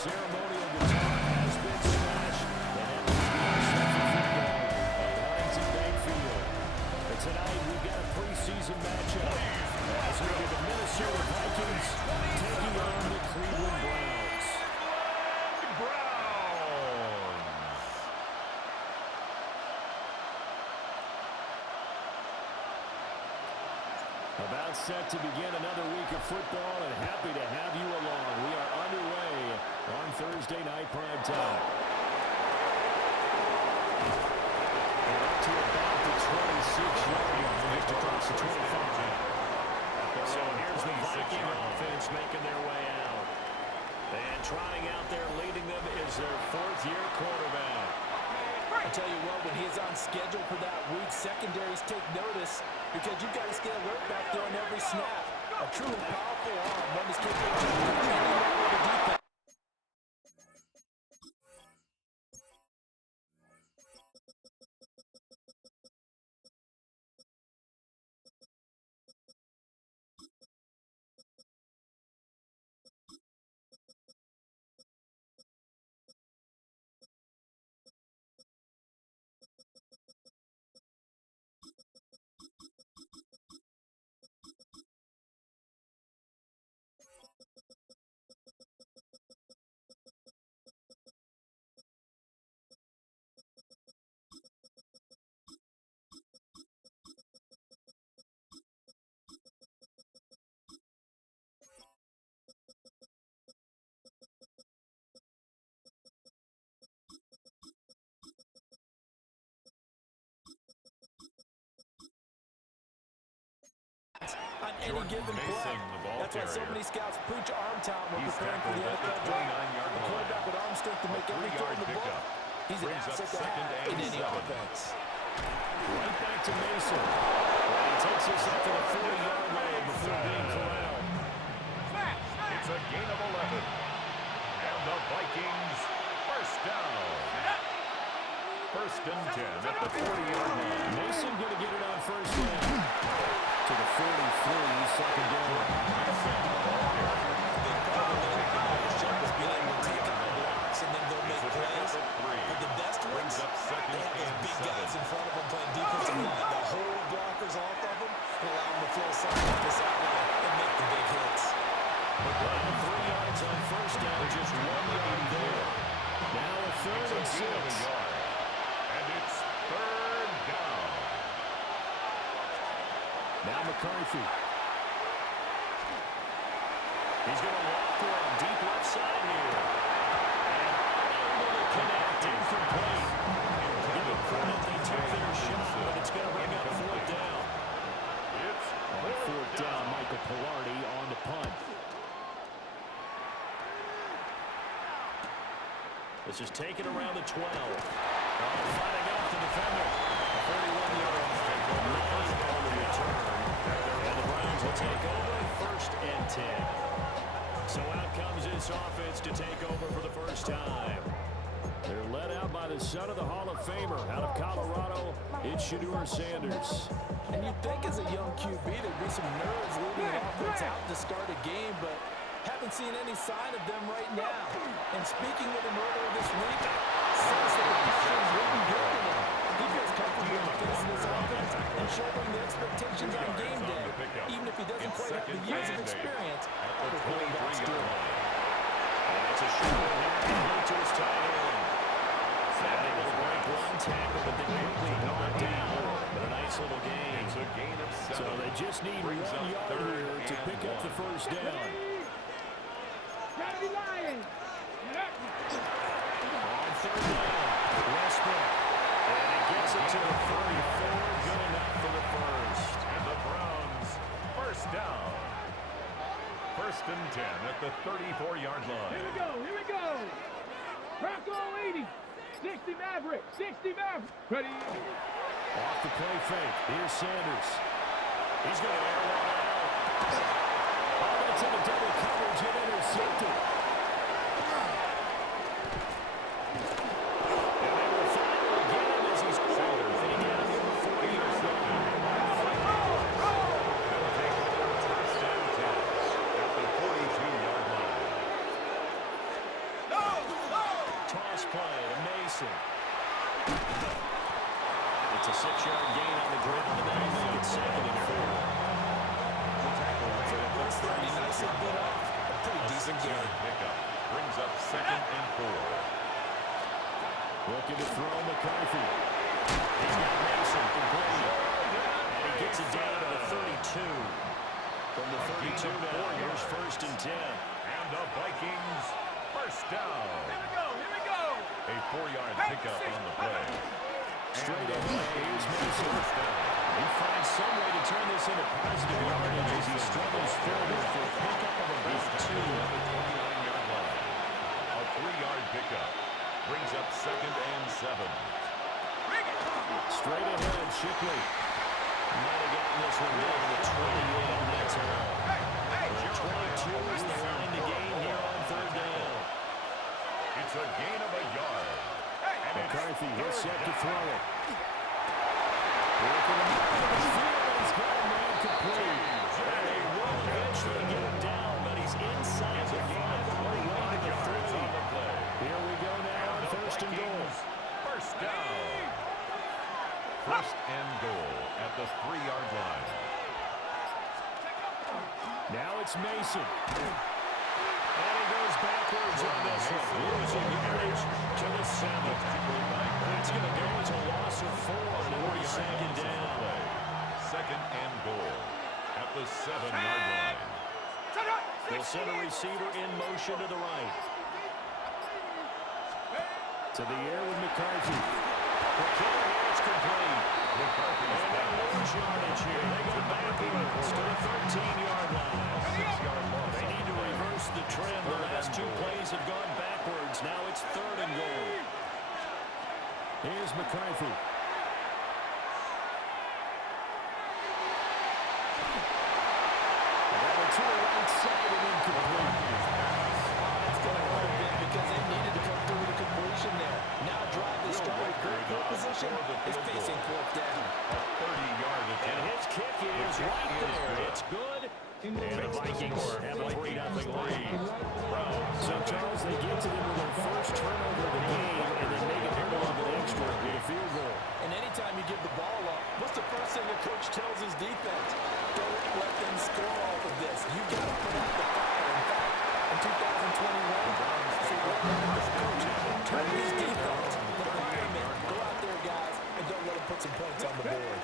ceremonial guitar has been smashed. The Heavens are set for football at Huntington Bank Field. But tonight we've got a preseason matchup as we get the Minnesota Vikings taking on the Cleveland Browns. About set to begin another week of football, and happy to have you along. We are underway on Thursday night prime time. And up to about the 26-yard line, just across the 25. So here's the Viking offense making their way out. And trotting out there leading them is their fourth-year quarterback. I tell you what, when he's on schedule for that week, secondaries take notice because you've got to stay alert back there on every snap. A truly powerful arm, one is capable of any level of the defense. On any given play. That's why so many scouts preach arm talent when preparing for the NFL draft. A quarterback with arm strength to make every throw in the book. He's an asset to have in any offense. Right back to Mason. And he takes us up to the 40-yard line before being corralled. It's a gain of 11. And the Vikings first down. First and 10 at the 40-yard line. Mason going to get it on first down. To the 43, second down. And then they'll make plays. But the best ones, they have those big guys in front of them playing defensive line. They'll hold blockers off of them and allow them to flow sideline to sideline and make the big hits. But 3 yards on first down, just 1 yard there. Now a third and 6. And it's third down. Now McCarthy. He's going to walk for a deep left side here. Connect, incomplete. Give him credit, they took their shot, but it's going to bring up fourth down. It's fourth down, Michael Pilardi on the punt. This is taken around the 12. Fighting off the defender. 41-yard line on the return. And the Browns will take over first and 10. So out comes this offense to take over for the first time. They're led out by the son of the Hall of Famer out of Colorado. It's Shedeur Sanders. And you'd think as a young QB there'd be some nerves leading an offense out to start a game, but haven't seen any sign of them right now. And speaking with him earlier this week, says that the pressure is really good to him. He feels comfortable in the face of this offense and shouldering the expectations on game day, even if he doesn't quite have the years of experience other quarterbacks do. And it's a short one here to his tight end. Able to break one tackle, but then quickly knocked down. But a nice little gain. It's a gain of 7. So they just need 1 yard here to pick up the first down. On third down, Westbrook. And he gets it to the 34. Good enough for the first. And the Browns first down. First and 10 at the 34-yard line. Here we go. Bronco 80. 60 Maverick. 60 Maverick. Ready. Off the play fake. Here's Sanders. He's going to air one out. Oh, that's in a double coverage and intercepted. And they will finally get him as he's crawling down here before he is done. They'll take first and 10 at the 42-yard line. Mason. It's a 6-yard gain on the ground, and that'll make it 2nd and 4. Pretty nicely bit off. A pretty decent game. Pickup brings up 2nd and 4. Looking to throw McCarthy. He's got Mason complete. And he gets it down to the 32. From the 32 now, here's 1st and 10. And the Vikings first down. Here we go. A 4-yard pickup on the play. Straight ahead, here's Mason. He finds some way to turn this into positive yardage as he struggles forward for a pickup of about 2. At the 29-yard line. A 3-yard pickup brings up 2nd and 7. Straight ahead, Shipley. Might have gotten this one down to the 28, and that's all. The 22 is the line to gain here on 3rd down. It's a gain of a yard. McCarthy, he's set to throw it. Working him out of the field, and he's got a man complete. And they will eventually get him down, but he's inside the 5 on the way to the 3. Here we go now on 1st and goal. First down. 1st and goal at the 3-yard line. Now it's Mason. And he goes backwards on this one. Losing yardage to the 7. That's going to go as a loss of 4, and it'll be 2nd down. 2nd and goal at the 7-yard line. They'll send a receiver in motion to the right. To the air with McCarthy. It's complete. And they lose yardage here. They go backwards to the 13-yard line. 6-yard loss. They need to reverse the trend. The last 2 plays have gone backwards. Now it's 3rd and goal. Here's McCarthy. To the right side and incomplete. That's going to hurt a bit because they needed to come through with a completion there. Now drive this start with good field position is facing 4th down. A 30-yard And attempt. his kick is right there. It's good. And the Vikings have a 3-0 lead. So, Charles, they get to them with their first turnover of the game, and then make it hurdle of an extra and get a field goal. And anytime you give the ball up, what's the first thing a coach tells his defense? Don't let them score off of this. You've got to put out the fire. In fact, in 2021, see what this coach turn his defense, the firemen, go out there, guys, and don't let them put some points on the board.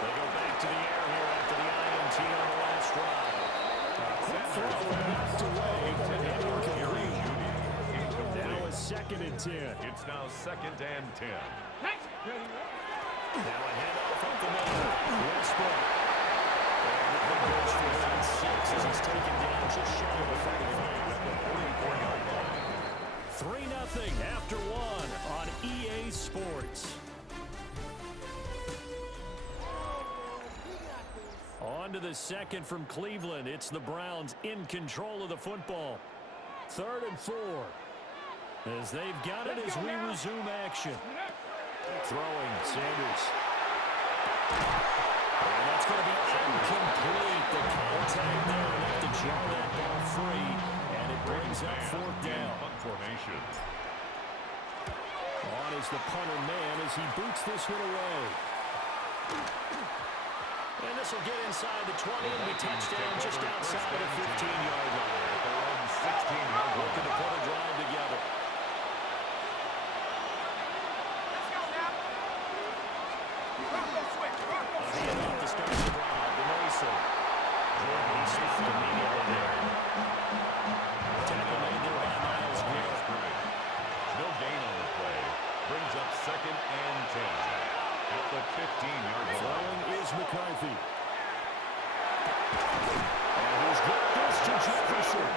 They go back to the air here after the INT on the last drive. Quick throw knocked away and incomplete. Now a 2nd and 10. It's now 2nd and 10. Now a handoff up the middle. Westbrook. And it goes for about 6 as he's taken down just shy of the 44-yard line. 3-0 after 1 on EA Sports. On to the 2nd from Cleveland. It's the Browns in control of the football. 3rd and 4. As they've got it as we resume action. Throwing, Sanders. And that's going to be incomplete. The contact there enough to jar that ball free. And it brings up 4th down. Punt formation. On is the punter man as he boots this one away. And this will get inside the 20 and be touchdown just outside the 15-yard line. Their own 16-yard line. Looking to put a drive together. Handoff to start the drive to Mason. He stopped immediately there. Tackle made there by Miles Garrett. No gain on the play. Brings up 2nd and 10 at the 15-yard line. Throwing is McCarthy. And he's got this to Jefferson.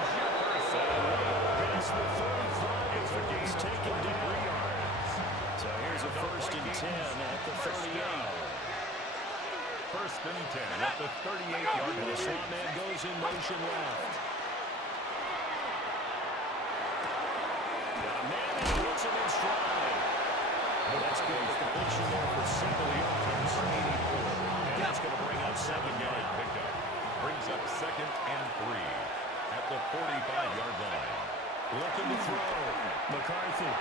Past the 35. He's taken down 3 yards. So here's a 1st and 10 at the 38. 1st and 10 at the 38-yard And the line. slot man goes in motion left. Got a man and he hits him in stride. Well, that's good. The completion there for 7 yards. And that's going to bring up 7-yard Pickup brings up 2nd and 3 at the 45-yard line. Looking to throw. McCarthy.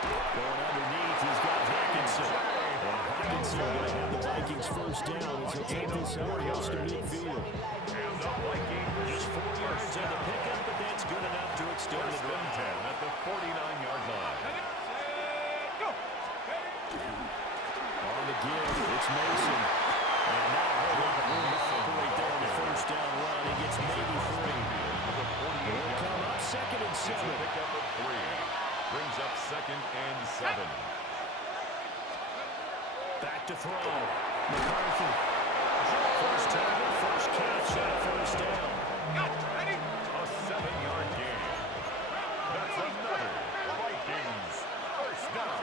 Going underneath, he's got Hawkinson. And Hawkinson going to have the Vikings first down as he'll take this out close to midfield. And the Vikings Just 4 yards on the pickup, but that's good enough to extend the first and drive. 10 at the 49-yard line. On the give, it's Mason. And now a whole lot of room to operate there on the first down run. He gets maybe 3. Will come up second and 7. Pick up at 3. Brings up second and 7. Back to throw. McCarthy. First target, first catch, and a first down. A 7-yard gain. That's another Vikings first down.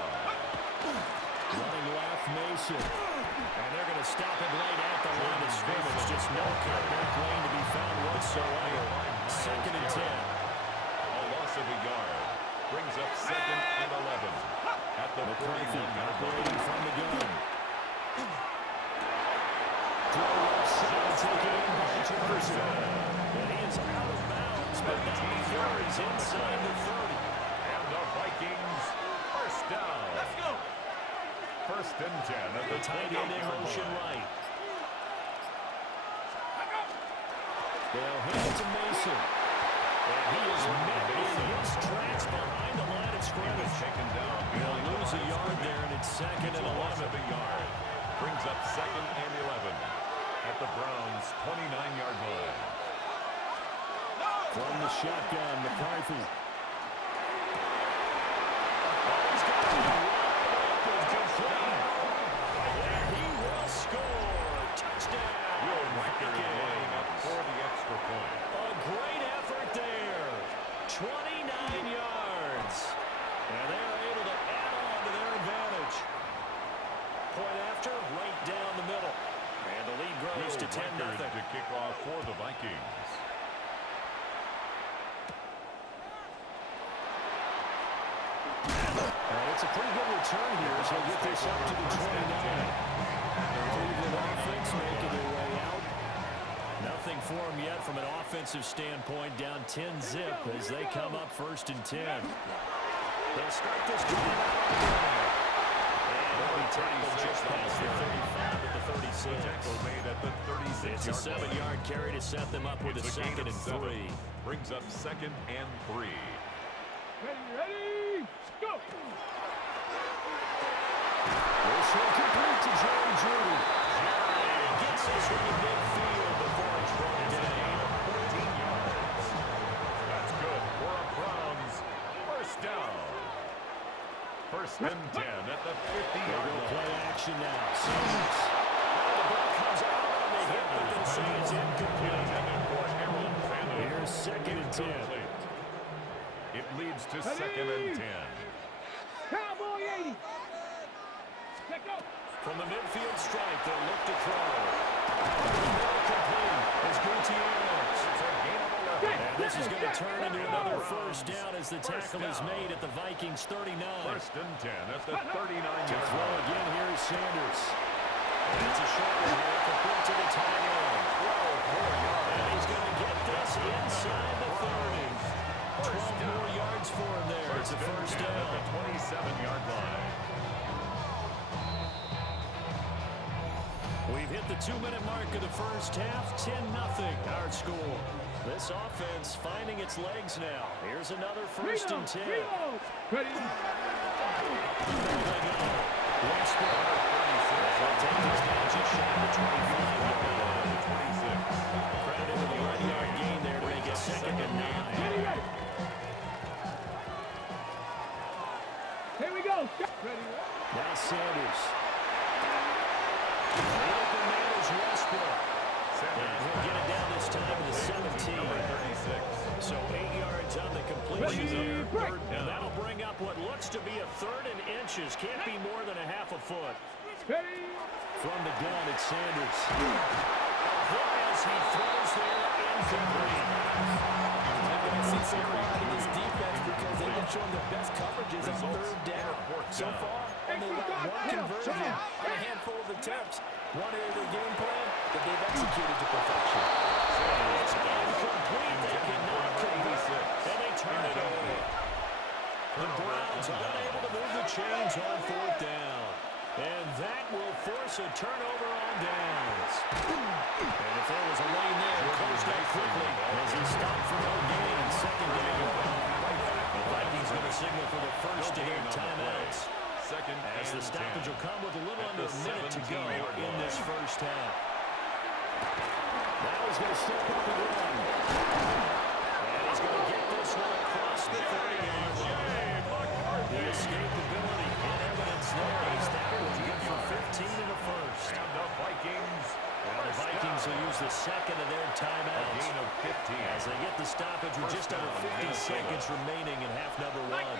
Running left, Mason. And they're going to stop him right at the line of scrimmage. Just no cutback lane to be found whatsoever. Second and 10. A loss of a yard. Brings up second and 11. At the McCarthy 41-yard operating line. from the gun. Throw left side, taken in by Jefferson. And he is out of bounds, but now he carries inside the 30. And the Vikings first down. Let's go. First and 10 at The the tight end in 28-yard motion line. right. They'll hand it to Mason. And he is met in his tracks behind the line of scrimmage. Taken down. They'll lose a yard there, and it's second and A loss 11. of a yard. Brings up second and 11 at the Browns' 29-yard line. From the shotgun, McCarthy. And he will score. Touchdown. Will Riker laying up for the extra point. A great effort there. 29 yards. And they're able to add on to their advantage. Point after, right down the middle. And the lead grows to 10-0. To kick off for the Vikings. It's a pretty good return here, so he'll get this up to the 29. The Cleveland offense making their way out. Nothing for them yet from an offensive standpoint, down 10-zip as they come up first and 10. They'll start this drive out. And they'll be tackled just past the 35 at the 36. Tackle made at the 36-yard It's a 7-yard carry to set them up with a second and 3. Brings up second and 3. Ready, go! This will complete to Jerry Jeudy. Jerry gets this from the midfield before it's run down. 14 yards. That's good for a Browns first down. First and 10 at the 50-yard line. Play action now. Sanders. The ball comes out on the hip, but they'll say it's incomplete. Intended for Aaron Sanders. Here's second and 10. Incomplete. It leads to second and 10. Cowboy 80! Check out! From the midfield stripe, they'll look to throw. Complete is Gutierrez. It's a gain of 11. And this is going to turn into another first down as the tackle is made at the Vikings 39. First and 10 at the To 39-yard throw line. again, here's Sanders. And it's a short one here, complete to the tight end. 12 more yards. And he's going to get this inside the 30. 12 more yards for him there. It's a first At down. the 27-yard line. We've hit the 2-minute mark of the first half. 10-0 our score. This offense finding its legs now. Here's another first and 10. Reload! Ready? Westbrook. They'll take this down just shy of the 25-yard line. 26. Credit into the 1-yard gain there to make it second and 9. Ready, ready! Here we go! Ready? Now Sanders. The open man is Westbrook. And he'll get it down this time to the 17. Number 36. So 8 yards on the completion there. Break. And that'll bring up what looks to be a third and inches. Can't be more than a half a foot. Ready? From the gun, it's Sanders. As he throws there, incomplete. I see so far out of this defense because they've been showing the best coverages on third down. So far, only got one conversion on a handful of attempts. One area of their game plan that they've executed to perfection. It's incomplete. They cannot convert. And they turn it over. The Browns are unable to move So turnover on downs. And if there was a lane there, it closed out quickly as he stopped for no gain. Second down. The Vikings going to signal for the first of their timeouts. As the stoppage will come with a little under a minute to go in this first half. Now he's going to step up and run. And he's going to get this one across the 30-yard line. The escapability in evidence there as that was good for 15 in the first. And the Vikings. Well, the Vikings will use the second of their timeouts. Gain of 15. As they get the stoppage with just under 50 seconds remaining in half number one.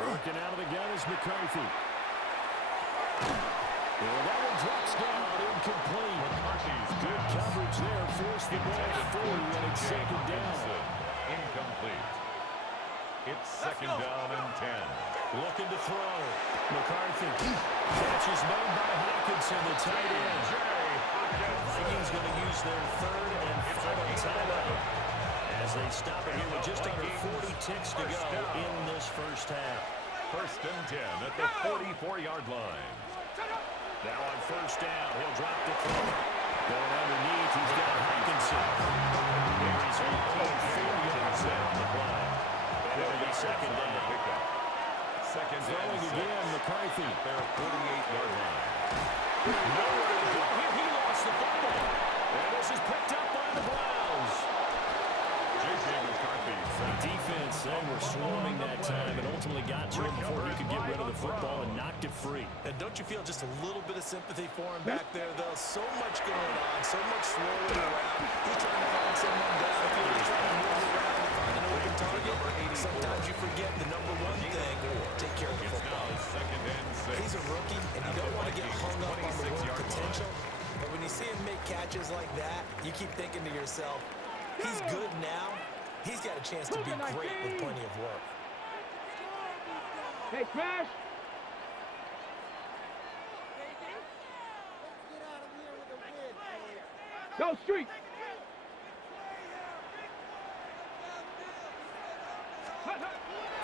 Working out of the gun is McCarthy. Well, that one drops down, incomplete. Good coverage there, forced the ball forward when it's second down. Incomplete. It's second down and 10. Looking to throw. McCarthy. Catch is made by Hawkinson, the tight end. The Vikings going to use their third and final timeout as they stop it here with just under 40 ticks to go in this first half. First and 10 at the 44-yard line. Now on first down, he'll drop the throw. Going underneath, he's got Hawkinson. Carries 4 yards there on the play. It'll be second down. Second Throwing again, McCarthy. Their 48-yard line. Nowhere to go here. He lost the football. And this is picked up by the Browns. J.J. McCarthy. Defense, they were swarming that time and ultimately got to him before he could get rid of the football and knocked it free. And don't you feel just a little bit of sympathy for him back there, though? So much going on, so much swirling around. He's trying to find someone downfield. He's trying to move around and find an open target. Sometimes you forget the number one thing, take care of the football. Second and 6. He's a rookie, and you don't want to get hung up on the word potential. But when you see him make catches like that, you keep thinking to yourself, he's good now. He's got a chance to be great with plenty of work. Hey, Crash. Go street.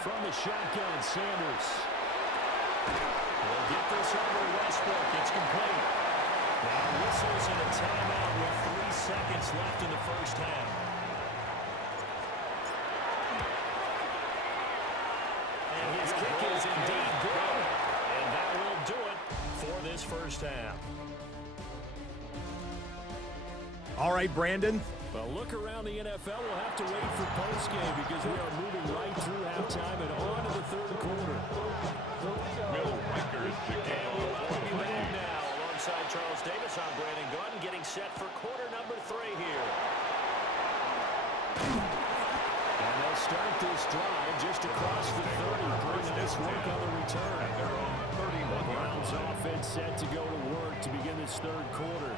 From the shotgun, Sanders. Will get this over Westbrook. It's complete. Now whistles and a timeout with 3 seconds left in the first half. And his kick is indeed good. And that will do it for this first half. All right, Brandon. Well, look around the NFL. We'll have to wait for postgame because we are moving right through halftime and on to the third quarter. Will Riker is the game. We'll welcome you back now. Alongside Charles Davis, I'm Brandon Gunn, getting set for quarter number 3 here. And they'll start this drive just across the 30. Pretty nice work on the return. The Browns offense set to go to work to begin this third quarter.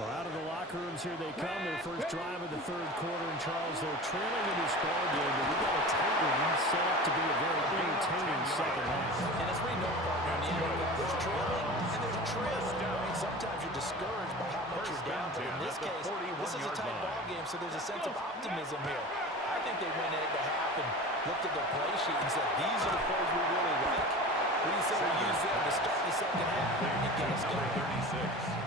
Well, out of the locker rooms here they come. Their first drive of the third quarter. And Charles, they're trailing in this ball game, but we got a tight one set up to be a very entertaining second half. And as we know, partner, in the NFL, there's trailing and there's a trail. Right? Sometimes you're discouraged by how much you're down, but in this case, this is a tight ball game, so there's a sense of optimism here. I think they went into half and looked at their play sheet and said, these are the plays we really like. What do you say we use them to start the second half and get us going? 36.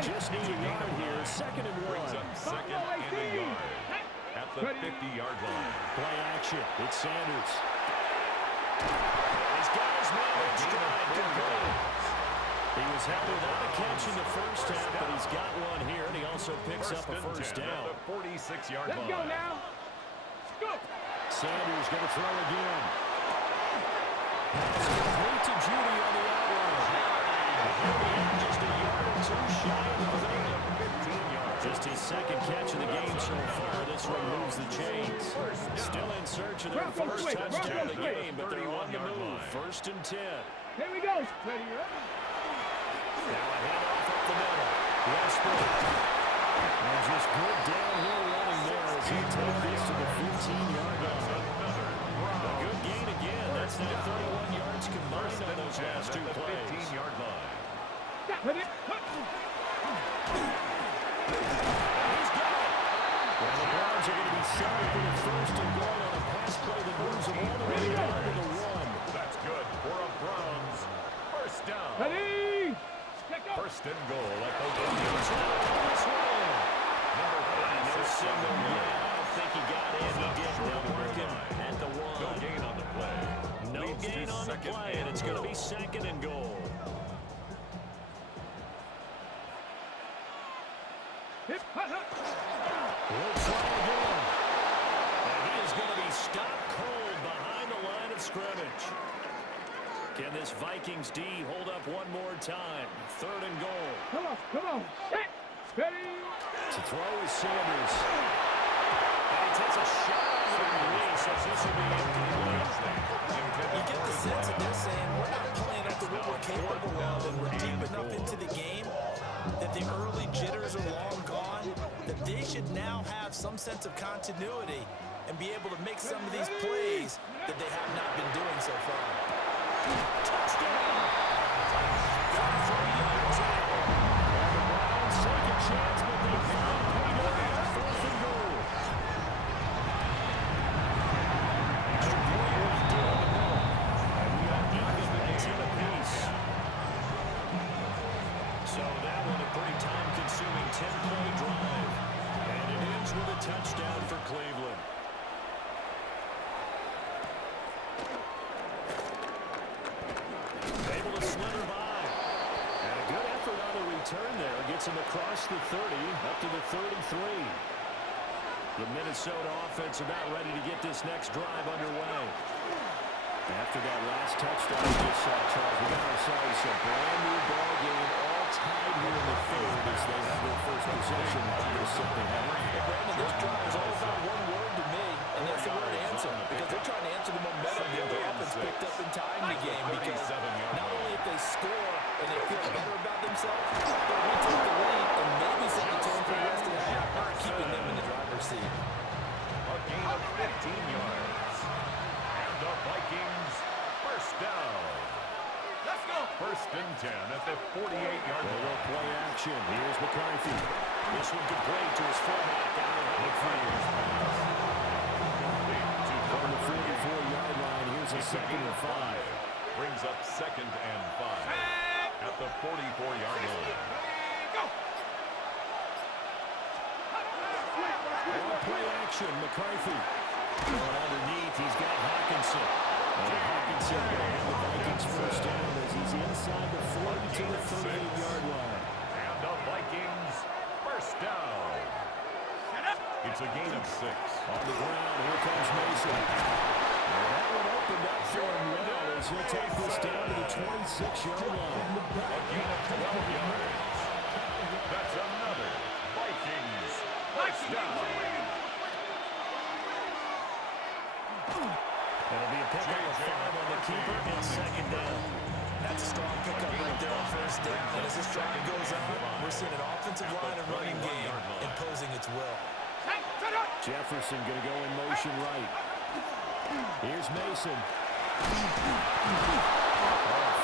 Just need a yard here. Second and 1. Second and a yard at the 50-yard line. Play action. It's Sanders. He's got his man in stride. He was held without a catch in the first half, but he's got one here, and he also picks up a first down. At the 46-yard line. Let's go now. Go. Sanders going to throw again. Pass complete to Judy on the outline. Just a yard or two shy of the 15 yards. Just his second catch of the game so far. This one moves the chains. Still in search of their first touchdown of the game, but they're on the move. First and 10. Here we go. Ready, Now a handoff up the middle. Westbrook. And just good downhill running there as he takes this to the 15-yard line. A good gain again. That's now 31 yards combined on those last 2 plays. 15-yard line. Ready. He's got it. Well, the Browns are going to be set up for the first and goal on a pass play that moves them all the way down to the 1. That's good for a Browns first down. Ready. First and goal at the 1 No yard line. Number 46 on signal the yet. play. I don't think he got in. He did. They'll mark him at the No 1. gain on the play. No Leads gain to on the second play, and it's going to be goal. second and goal. Hip, hut, hut. We'll try again. And he is going to be stopped cold behind the line of scrimmage. Can this Vikings D hold up one more time? Third and goal. Come on. Set. Ready. To throw is Sanders. And he takes a shot on the release as this will be incomplete. You get the sense that they're saying we're not playing up to what we're capable of, and we're deep enough into the game that the early jitters are long gone, that they should now have some sense of continuity and be able to make some of these plays that they have not been doing so far. Touchdown! From 3 yards out. And the Browns take a chance, but they find payday on fourth and goal. Extra point right there in the middle. And we are even at 10 apiece. So that one a pretty time-consuming 10-play drive. And it ends with a touchdown for Cleveland. Able to slither by. And a good effort on the return there. Gets him across the 30, up to the 33. The Minnesota offense about ready to get this next drive underway. After that last touchdown we just saw, Charles, we got ourselves a brand new ball game, all tied here in the third as they have their first possession. There's something happening. Hey, Brandon, this drive is all about one word to me, and that's the word answer, because they're trying to answer the momentum that the offense picked up in time in the game, because not only if they score and they feel better about themselves, but we take the lead and maybe set the tone for the rest of the half, keeping them in the driver's seat. A gain of 15 yards. And the Vikings first down. Let's go. First and 10 at the 48-yard They line. will play action. Here's McCarthy. This one complete to his fullback out of the field. On the 44-yard line, here's a second and 5. Brings up second and 5 at the 44-yard line. Go. On play action, McCarthy. Going underneath, he's got Hawkinson. And Hawkinson will have the Vikings first down as he's inside the 40 to the 38-yard line. And the Vikings first down. It's a gain of 6. On the ground, here comes Mason. And that one opened up for him well as he'll take this down to the 26-yard line. A gain of 12 yards. That's another Vikings first down. It'll be a pickup of 5 on the keeper and second down. That's a strong pickup right there on first down, and as this drive goes on, we're seeing an offensive line and running game imposing its will. Jefferson going to go in motion right. Here's Mason.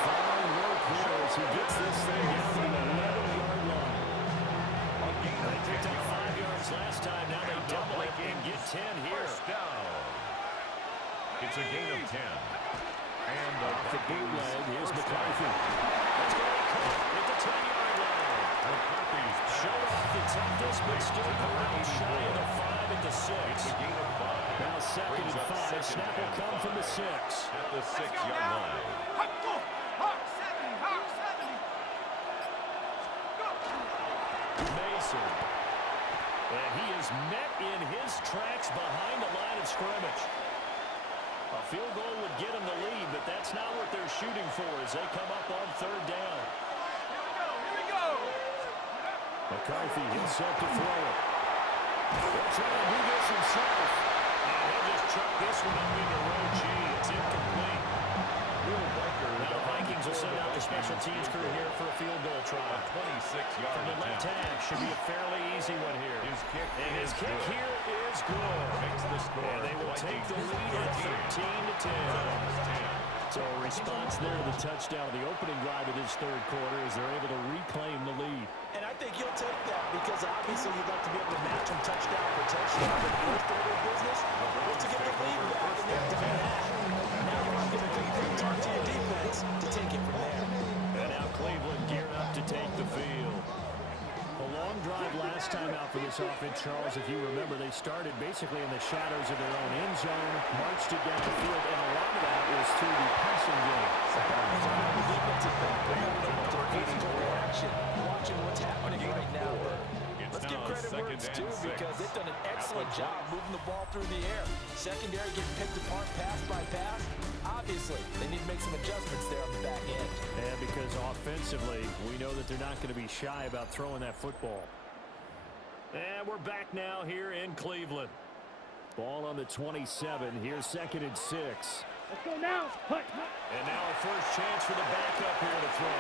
Fine work there as he gets this thing down to the 11-yard line. They picked up 5 yards last time. Now they double it and get 10 here. First down. It's a gain of 10. And the The bootleg, here's first McCarthy. down. That's going to be caught at the 10-yard line. McCarthy's Showed off the toughness, but still corral shy of the 5 at the 6. It's a gain of 5. Now second Brings and up 5. second Snap will and come from the 6. At the 6-yard line. Hawk 70. Hawk 70. Go. Mason. And he is met in his tracks behind the line of scrimmage. A field goal would get him the lead, but that's not what they're shooting for as they come up on third down. Here we go. McCarthy himself to throw it. He'll try to do this himself. And he'll just chuck this one up into row G. It's incomplete. Now the Vikings will send out the special teams crew here for a field goal try. 26-yard From the left attempt. hash should be a fairly easy one here. His kick And his is kick good. here is good. Makes the score. And they will take the lead at 13 to 10. So a response there to the touchdown, the opening drive of this third quarter as they're able to reclaim the lead. And I think you'll take that because obviously you'd like to be able to match them touchdown for touchdown. But the first order of business was to get the lead back, and they've done that. Now you want to give a good talk to your defense to take it from there. And now Cleveland geared up to take the for this offense, Charles. If you remember, they started basically in the shadows of their own end zone, marched it down the field, and a lot of that was through the passing game. The defensive back, they're moving up to physical reaction, watching what's happening right now. But let's give credit where it's due because they've done an excellent job moving the ball through the air. Secondary getting picked apart pass by pass. Obviously, they need to make some adjustments there on the back end. Yeah, because offensively, we know that they're not going to be shy about throwing that football. And we're back now here in Cleveland. Ball on the 27. Here's 2nd and 6. Let's go now. Hut. And now a first chance for the backup here to throw.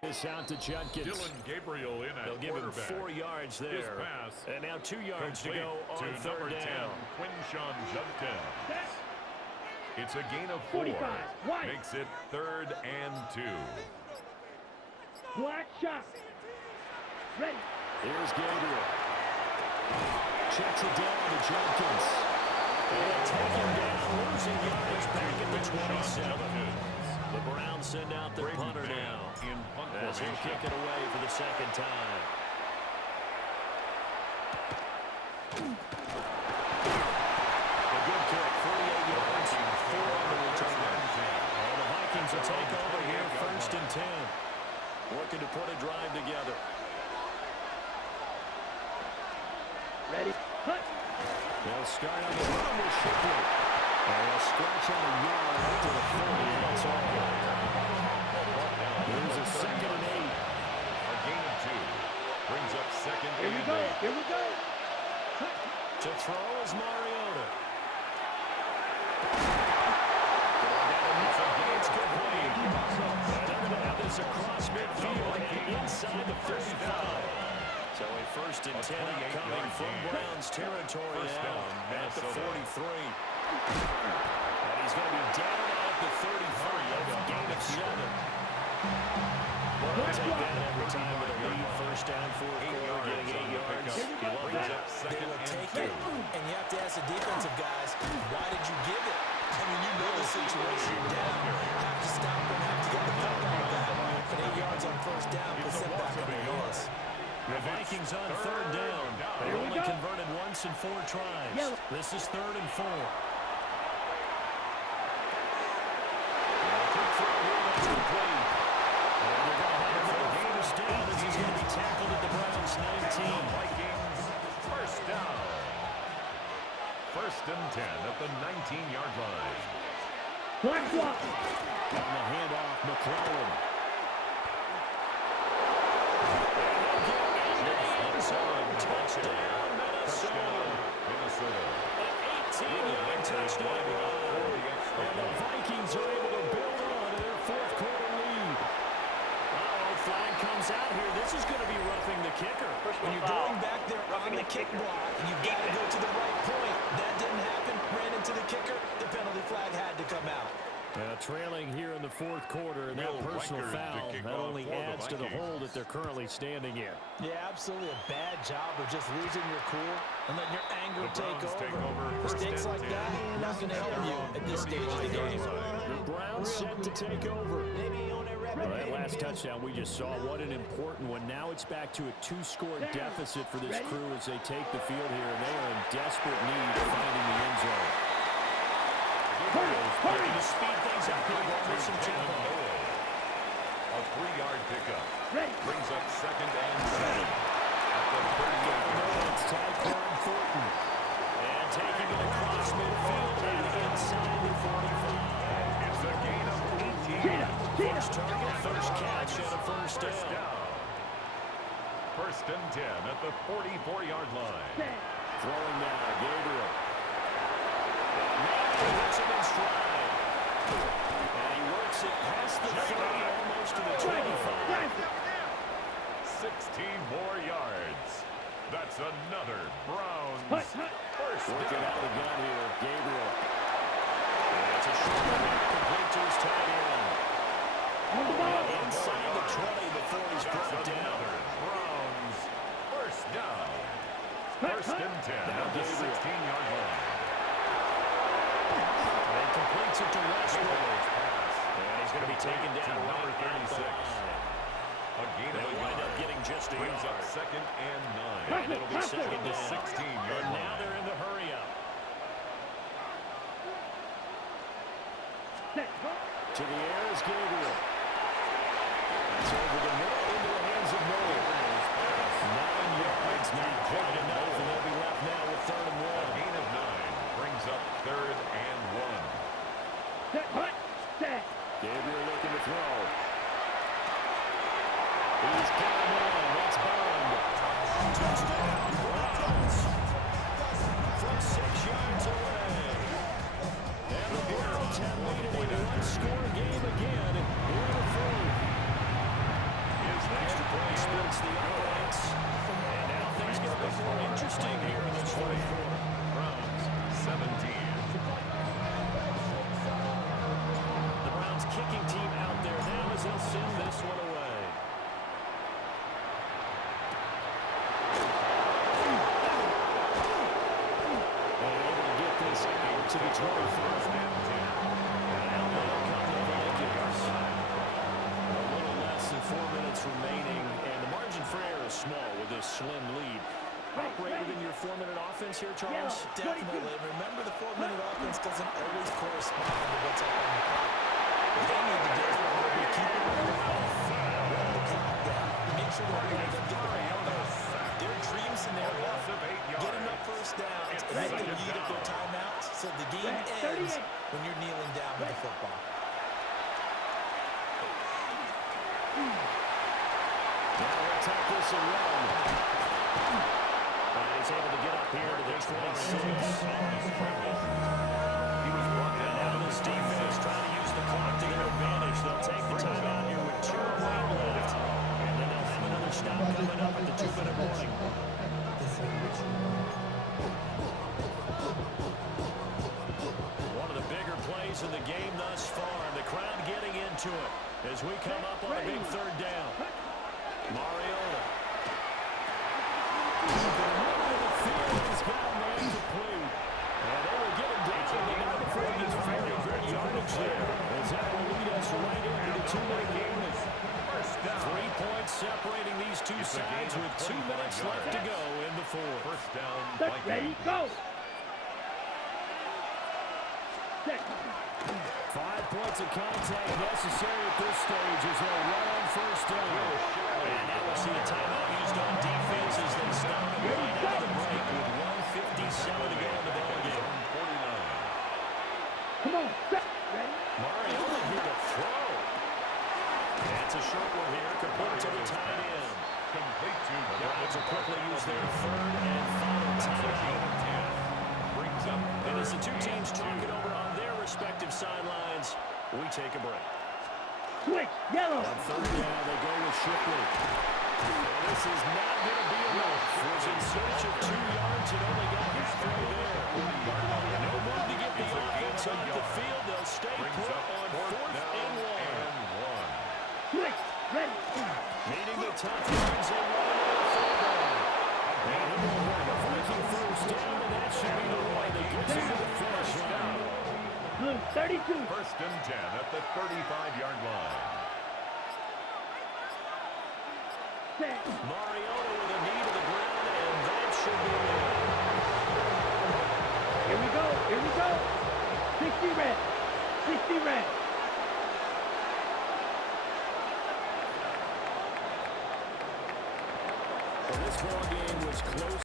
This out to Judkins. Dylan Gabriel in at They'll give him quarterback. 4 yards His there. pass And now 2 yards to complete go on to number 3rd 10, down. Quinshawn Judkins. Set. It's a gain of 4. 45. Wide. Makes it 3rd and 2. Black shot. Ready. Here's Gabriel. Checks it down to Judkins. And they'll take him down, losing yards back at the 27. The Browns send out their punter now. In punt As he'll kick it away for the 2nd time. A good kick, 48 yards, 4 on the return. And the Vikings will take over here, 1st and 10. Working to put a drive together. Ready. Hut. They'll start on the run with Shipley. And they'll scratch on a yard up to the 40, and that's all. Here's a 2nd and 8. A gain of 2. Brings up 2nd Here we and go. 8. Here we go. Hut. To throw is Mariota. It's complete. And they're going to have this across midfield and inside the 35. So a 1st and 10 upcoming from Browns territory now at the 43. And he's going to be down at the 33. That's a gain of 7. Well, I'll take that every time with a lead. 1st down, 4th quarter, getting 8 yards. You love that. They will take it, and you have to ask the defensive guys, why did you give it? I mean, you know the situation. You're down. Have to stop them, have to get the football back. And 8 yards on 1st down puts them back on the horse. The Vikings on 3rd down. They've only converted once in 4 tries. This is 3rd and 4. Quick throw here, that's complete. And they're going to have another 1st down as he's going to be tackled at the Browns 19. Vikings, 1st down. 1st and 10 at the 19-yard line. Black swap. On the handoff, McClellan. Touchdown, Minnesota. An 18-yard touchdown run. And the Vikings are able to build on to their 4th quarter lead. Flag comes out here. This is going to be roughing the kicker. When you're going back there on the kick block, you've got to go to the right point. That didn't happen. Ran into the kicker. The penalty flag had to come out. Trailing here in the fourth quarter, and that personal foul, that only adds to the hole that they're currently standing in. Yeah, absolutely a bad job of just losing your cool and letting your anger take over. Mistakes like that are not going to help you at this stage of the game. The Browns set to take over. Well, that last touchdown we just saw, what an important one. Now it's back to a 2-score deficit for this crew as they take the field here, and they are in desperate need of finding the end zone. Hurry! To speed things up here, with some tempo. A 3-yard pickup. Ready. Brings up 2nd and 7. At the 30-yard line. It's Tyquan Thornton. And taking it across midfield and inside the 45. It's a gain of 18. First target, first catch, and a first down. 1st and 10 at the 44-yard line. Throwing now, Gabriel. He hits him in stride. And he works it past the 30, almost to the 25. 16 more yards. That's another Browns first Working down. out the gun here, Gabriel. And it's a short one, complete to his tight end. Inside the 20 before he's brought That's down. another Browns first down. 1st and 10 Now at the Gabriel. 16-yard line. And completes it to Westbrook. And he's going to be taken down To right number at the 36. line. A gain of They'll a wind up yard. getting just a Brings up yard. 2nd and 9. And it'll be second The down. 16-yard And now line. they're in the hurry-up. To the air is Gabriel. That's over the middle into the hands of Miller. 9 yards, not quite enough, and they'll be left now with 3rd and 1. Gain of 9 brings up 3rd and 1. Gabriel looking to throw. He's got him in. That's Bond. Touchdown, Browns. From 6 yards away. And the Browns have made it a one-score game again here in the fourth. Here's the extra point splits the offense. And now things get a bit more interesting here in this fourth quarter. Browns 17. The Browns kicking team out there now as they'll send this one away. And able to get this out to the 21st and 10. And out they'll come the Vikings. A little less than 4 minutes remaining, and the margin for error is small with this slim lead. Operate within your 4-minute offense here, Charles? Definitely. Remember, the 4-minute offense doesn't always correspond to what's up on the clock. What they need to do is remember to keep it moving, run the clock down, make sure they're going to get the ball down. Their dream scenario, get enough first downs, and they can eat up their timeouts so the game ends when you're kneeling down with the football. Now they'll take this and run. And he's able to get up here to the 26. He was brought And down. now this defense trying to use the clock to their advantage. They'll take the timeout here with 2 left. And then they'll have another stop coming up at the 2-minute warning. One of the bigger plays in the game thus far. The crowd getting into it as we come up on a big 3rd down. Mariota. He's got a man complete. And they will get him down. And now the field is very good yardage there. As that will lead us right into the 2-minute game. 3 points separating these two sides with 2 minutes left to go in the fourth. First down, Ready, Vikings. go! 5 points of contact necessary at this stage as they'll run on first down. And now we'll see a timeout used on defense as they stop it right out of the break with 1:57 to go in the ballgame. 49. Come on, ready? Mariota here to throw. That's a short one here, complete to the tight end. Complete to The Browns will quickly use their 3rd and final timeout. brings up And as the two teams talk it over on their respective sidelines, we take a break. Switch, yellow. On 3rd down, they go with Shipley. And this is not going to be enough. Was in search of 2 yards and only got halfway there. No move to get the offense off the field. They'll stay put on Ready. Meeting the tough yards and running on the full down. And he will have a Viking first down, and that should be the one that gets him to the finish line. Blue 32. First and 10 at the 35-yard line. Set. Mariota with a knee to the ground, and that should be it. Here we go. Here we go. 60 red. 60 red. Well, this ball game was close